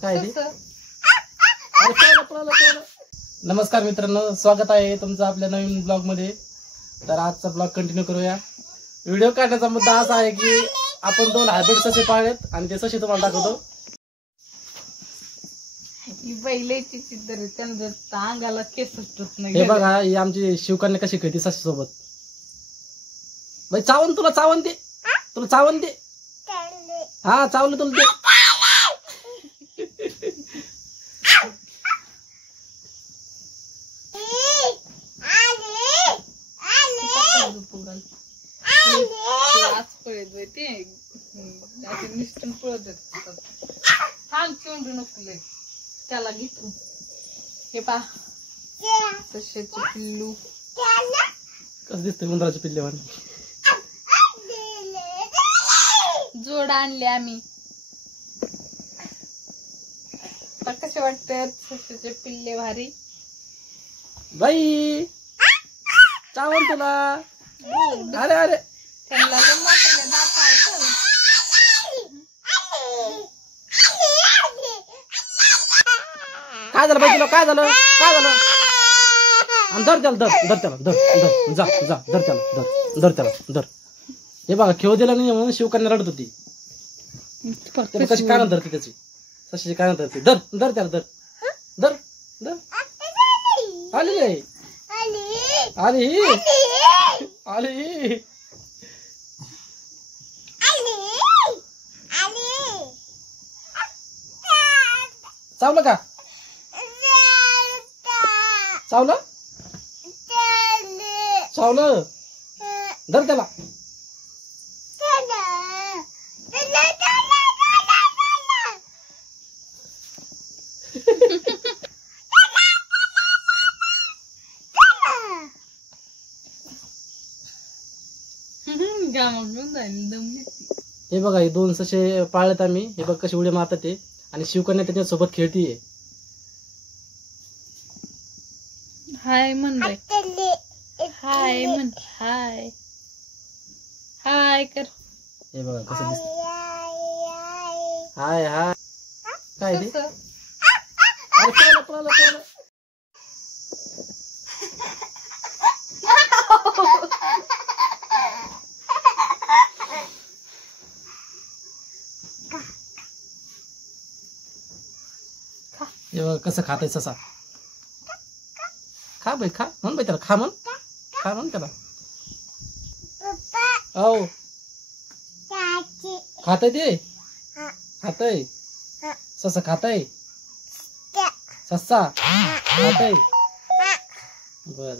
काय ते? अरे पळालं. नमस्कार मित्रांनो, स्वागत आहे तुमचं आपल्या नवीन ब्लॉग मध्ये. तर आजचा ब्लॉग कंटिन्यू करूया. व्हिडिओ काढण्याचा मुद्दा असा आहे की आपण 2 हायब्रिड ससे पाळलेत आणि ते ससे तुम्हाला दाखवतो. बैलाची चित्र त्यांना अंगाला केस सुटत नाही. हे बघा, ही आमची शिवकन्या कशी खेळते ससे सोबत. बाई चावून तुला चावून दे. हा चावलं तुला ते. आज पळत ते निष्ठून पळत छान चोंडू नको लय त्याला घेतो. हे पा सश्याचे पिल्लू कसं दिसतंय उंदराच्या पिल्ल्यावर. जोड आणले आम्ही. कसे वाटतात सश्याचे पिल्ले भारी. बाई चावून तुला. अरे त्यांना लय मोठे दात आहेत. काय झालं बाई तुला? काय झालं? आणि धर त्याला धर. हे बघा, खेळ दिला नाही म्हणून शिवकन्या रडत होती. कशी कान धरते त्याची, सशी कान धरते. धर त्याला धर. आली चावलं का? चावलं. धर त्याला. हे बघा, हे 2 ससे पाळलेत आम्ही. हे बघ कशी उड्या मारतात ते. आणि शिवकन्या त्याच्यासोबत खेळतीये. हाय म्हण बाई. हाय म्हण. हाय कर. हे बघा कसं दिसत. हाय काय ते? अरे पळालं. हे बघा कसं खाताय ससा. खा बाई, खा म्हण बाई त्याला. खा म्हण त्याला. हो खाताय ते. खाताय ससा. खाताय ससा. खाताय. बर.